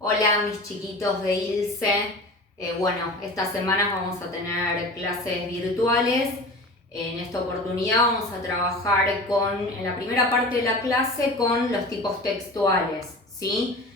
Hola mis chiquitos de ILSE. Estas semanas vamos a tener clases virtuales. En esta oportunidad vamos a trabajar en la primera parte de la clase con los tipos textuales, ¿sí?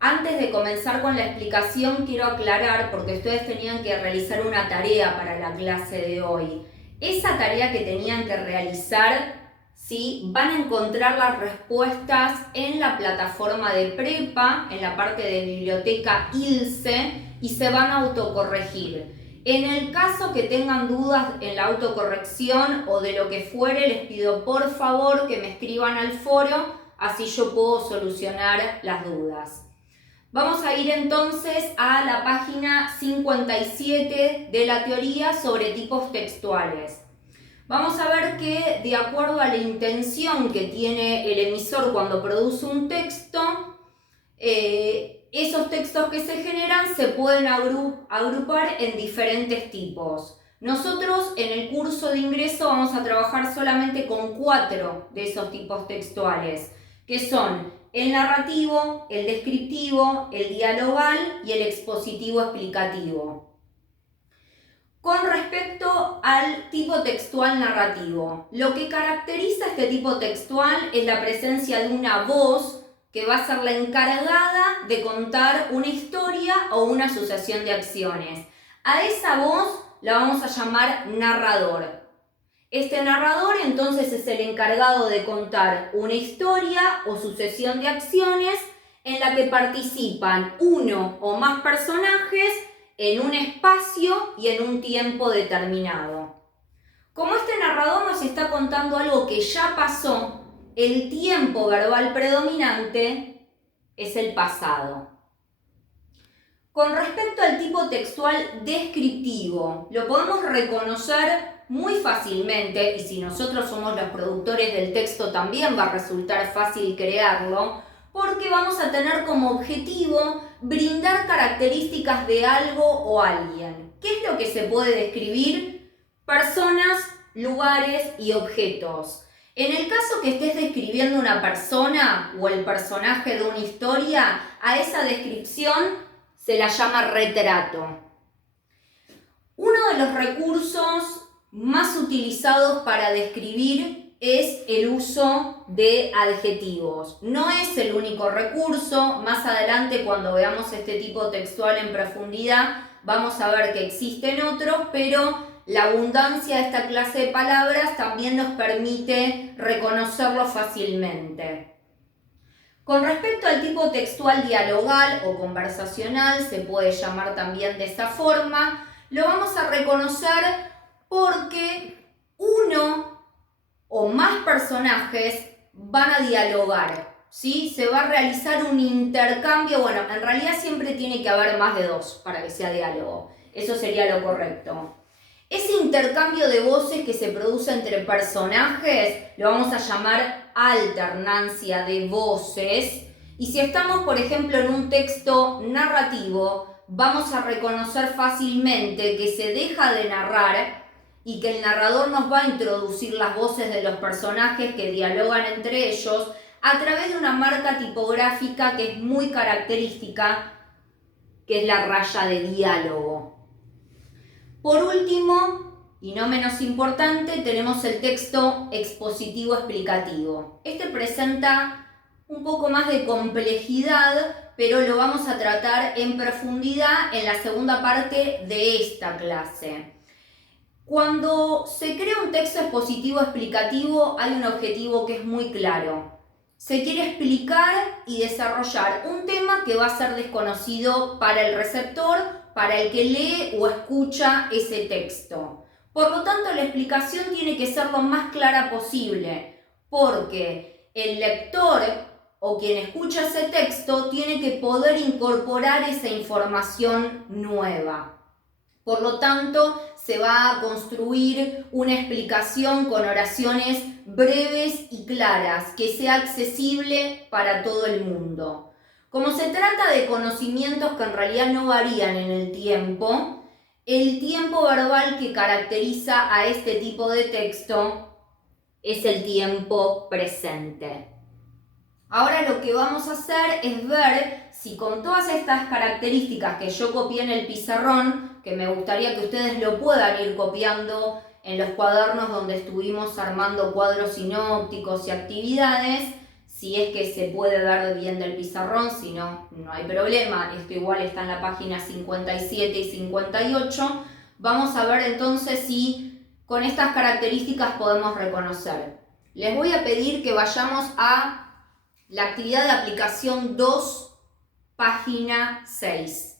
Antes de comenzar con la explicación quiero aclarar, porque ustedes tenían que realizar una tarea para la clase de hoy. Esa tarea que tenían que realizar, ¿sí? Van a encontrar las respuestas en la plataforma de Prepa, en la parte de biblioteca ILSE, y se van a autocorregir. En el caso que tengan dudas en la autocorrección o de lo que fuere, les pido por favor que me escriban al foro, así yo puedo solucionar las dudas. Vamos a ir entonces a la página 57 de la teoría sobre tipos textuales. Vamos a ver que de acuerdo a la intención que tiene el emisor cuando produce un texto, esos textos que se generan se pueden agrupar en diferentes tipos. Nosotros en el curso de ingreso vamos a trabajar solamente con 4 de esos tipos textuales, que son el narrativo, el descriptivo, el dialogal y el expositivo explicativo. Con respecto al tipo textual narrativo, lo que caracteriza este tipo textual es la presencia de una voz que va a ser la encargada de contar una historia o una sucesión de acciones. A esa voz la vamos a llamar narrador. Este narrador entonces es el encargado de contar una historia o sucesión de acciones en la que participan uno o más personajes en un espacio y en un tiempo determinado. Como este narrador nos está contando algo que ya pasó, el tiempo verbal predominante es el pasado. Con respecto al tipo textual descriptivo, lo podemos reconocer muy fácilmente, y si nosotros somos los productores del texto también va a resultar fácil crearlo, porque vamos a tener como objetivo brindar características de algo o alguien. ¿Qué es lo que se puede describir? Personas, lugares y objetos. En el caso que estés describiendo una persona o el personaje de una historia, a esa descripción se la llama retrato. Uno de los recursos más utilizados para describir es el uso de adjetivos. No es el único recurso. Más adelante, cuando veamos este tipo textual en profundidad, vamos a ver que existen otros, pero la abundancia de esta clase de palabras también nos permite reconocerlo fácilmente. Con respecto al tipo textual dialogal o conversacional, se puede llamar también de esa forma, lo vamos a reconocer porque uno o más personajes van a dialogar, ¿sí? Se va a realizar un intercambio, en realidad siempre tiene que haber más de 2 para que sea diálogo, eso sería lo correcto. Ese intercambio de voces que se produce entre personajes lo vamos a llamar alternancia de voces. Y si estamos, por ejemplo, en un texto narrativo, vamos a reconocer fácilmente que se deja de narrar y que el narrador nos va a introducir las voces de los personajes que dialogan entre ellos a través de una marca tipográfica que es muy característica, que es la raya de diálogo. Por último, y no menos importante, tenemos el texto expositivo explicativo. Este presenta un poco más de complejidad, pero lo vamos a tratar en profundidad en la segunda parte de esta clase. Cuando se crea un texto expositivo explicativo, hay un objetivo que es muy claro. Se quiere explicar y desarrollar un tema que va a ser desconocido para el receptor, para el que lee o escucha ese texto. Por lo tanto, la explicación tiene que ser lo más clara posible, porque el lector o quien escucha ese texto tiene que poder incorporar esa información nueva. Por lo tanto, se va a construir una explicación con oraciones breves y claras, que sea accesible para todo el mundo. Como se trata de conocimientos que en realidad no varían en el tiempo verbal que caracteriza a este tipo de texto es el tiempo presente. Ahora lo que vamos a hacer es ver si con todas estas características que yo copié en el pizarrón, que me gustaría que ustedes lo puedan ir copiando en los cuadernos donde estuvimos armando cuadros sinópticos y actividades, si es que se puede ver bien del pizarrón, si no, no hay problema, esto igual está en la página 57 y 58. Vamos a ver entonces si con estas características podemos reconocer. Les voy a pedir que vayamos a la actividad de aplicación 2, página 6.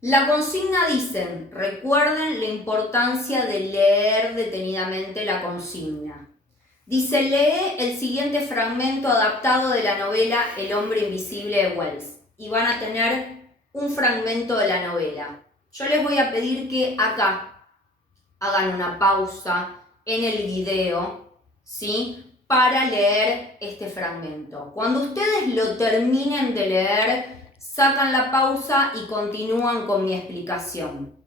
La consigna dice, recuerden la importancia de leer detenidamente la consigna. Dice, lee el siguiente fragmento adaptado de la novela El hombre invisible de Wells. Y van a tener un fragmento de la novela. Yo les voy a pedir que acá hagan una pausa en el video, ¿sí?, para leer este fragmento. Cuando ustedes lo terminen de leer, sacan la pausa y continúan con mi explicación.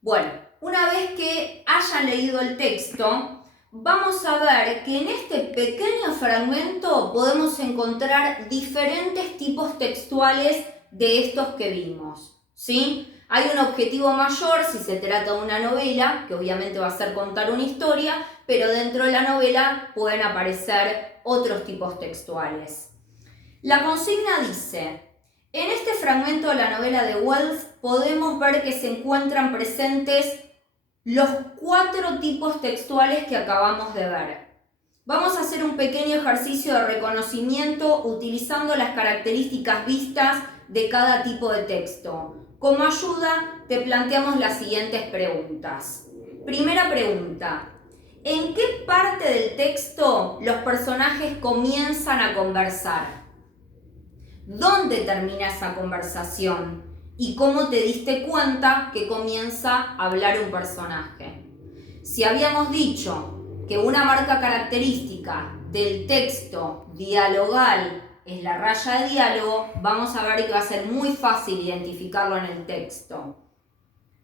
Bueno, una vez que hayan leído el texto, vamos a ver que en este pequeño fragmento podemos encontrar diferentes tipos textuales de estos que vimos, ¿sí? Hay un objetivo mayor si se trata de una novela, que obviamente va a ser contar una historia, pero dentro de la novela pueden aparecer otros tipos textuales. La consigna dice, en este fragmento de la novela de Wells podemos ver que se encuentran presentes los 4 tipos textuales que acabamos de ver. Vamos a hacer un pequeño ejercicio de reconocimiento utilizando las características vistas de cada tipo de texto. Como ayuda, te planteamos las siguientes preguntas. Primera pregunta, ¿en qué parte del texto los personajes comienzan a conversar? ¿Dónde termina esa conversación? ¿Y cómo te diste cuenta que comienza a hablar un personaje? Si habíamos dicho que una marca característica del texto dialogal es la raya de diálogo, vamos a ver que va a ser muy fácil identificarlo en el texto.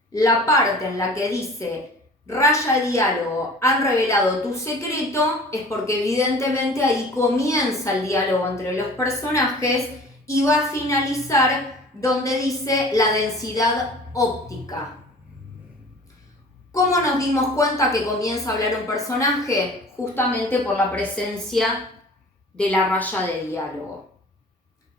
La parte en la que dice raya de diálogo, han revelado tu secreto, es porque evidentemente ahí comienza el diálogo entre los personajes y va a finalizar donde dice la densidad óptica. ¿Cómo nos dimos cuenta que comienza a hablar un personaje? Justamente por la presencia de la raya de diálogo.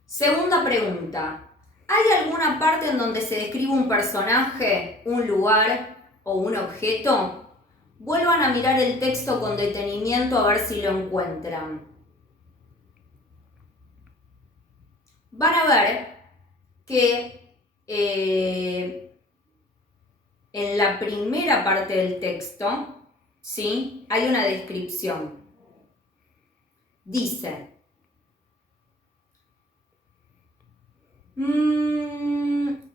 Segunda pregunta, ¿hay alguna parte en donde se describe un personaje, un lugar o un objeto? Vuelvan a mirar el texto con detenimiento a ver si lo encuentran. Van a ver que en la primera parte del texto, ¿sí?, hay una descripción. Dice,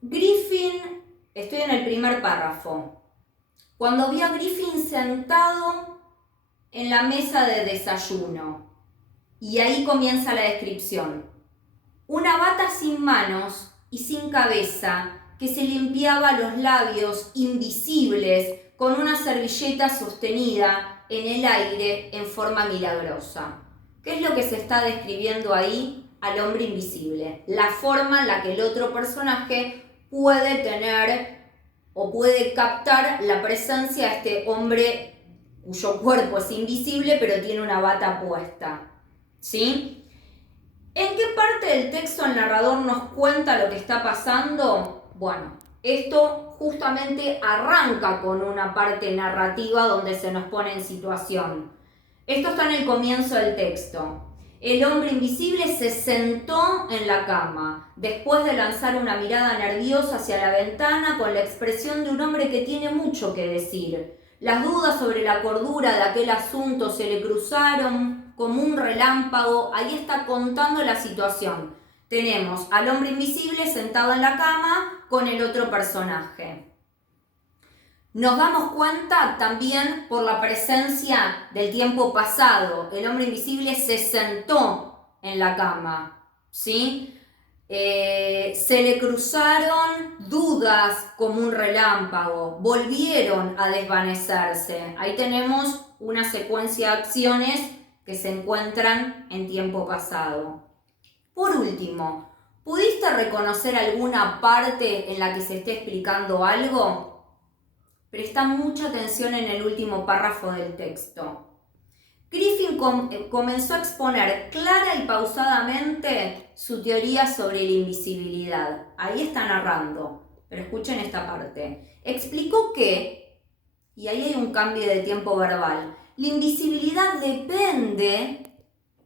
Griffin, estoy en el primer párrafo, cuando vi a Griffin sentado en la mesa de desayuno, y ahí comienza la descripción. Una bata sin manos y sin cabeza que se limpiaba los labios invisibles con una servilleta sostenida en el aire en forma milagrosa. ¿Qué es lo que se está describiendo ahí? Al hombre invisible. La forma en la que el otro personaje puede tener o puede captar la presencia de este hombre cuyo cuerpo es invisible pero tiene una bata puesta, ¿sí? ¿En qué parte del texto el narrador nos cuenta lo que está pasando? Bueno, esto justamente arranca con una parte narrativa donde se nos pone en situación. Esto está en el comienzo del texto. El hombre invisible se sentó en la cama, después de lanzar una mirada nerviosa hacia la ventana con la expresión de un hombre que tiene mucho que decir. Las dudas sobre la cordura de aquel asunto se le cruzaron como un relámpago. Ahí está contando la situación. Tenemos al hombre invisible sentado en la cama con el otro personaje. Nos damos cuenta también por la presencia del tiempo pasado. El hombre invisible se sentó en la cama, ¿sí? Se le cruzaron dudas como un relámpago, volvieron a desvanecerse. Ahí tenemos una secuencia de acciones que se encuentran en tiempo pasado. Por último, ¿pudiste reconocer alguna parte en la que se esté explicando algo? Presta mucha atención en el último párrafo del texto. Griffin comenzó a exponer clara y pausadamente su teoría sobre la invisibilidad. Ahí está narrando, pero escuchen esta parte. Explicó que, y ahí hay un cambio de tiempo verbal, la invisibilidad depende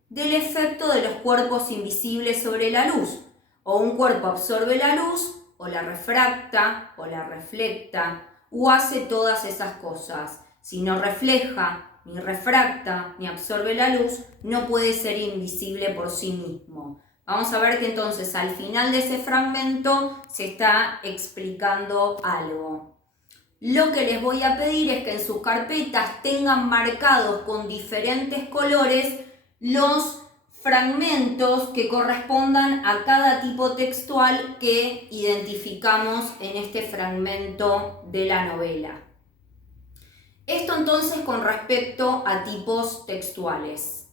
del efecto de los cuerpos invisibles sobre la luz. O un cuerpo absorbe la luz, o la refracta, o la reflecta, o hace todas esas cosas. Si no refleja, ni refracta, ni absorbe la luz, no puede ser invisible por sí mismo. Vamos a ver que entonces al final de ese fragmento se está explicando algo. Lo que les voy a pedir es que en sus carpetas tengan marcados con diferentes colores los fragmentos que correspondan a cada tipo textual que identificamos en este fragmento de la novela. Esto entonces con respecto a tipos textuales.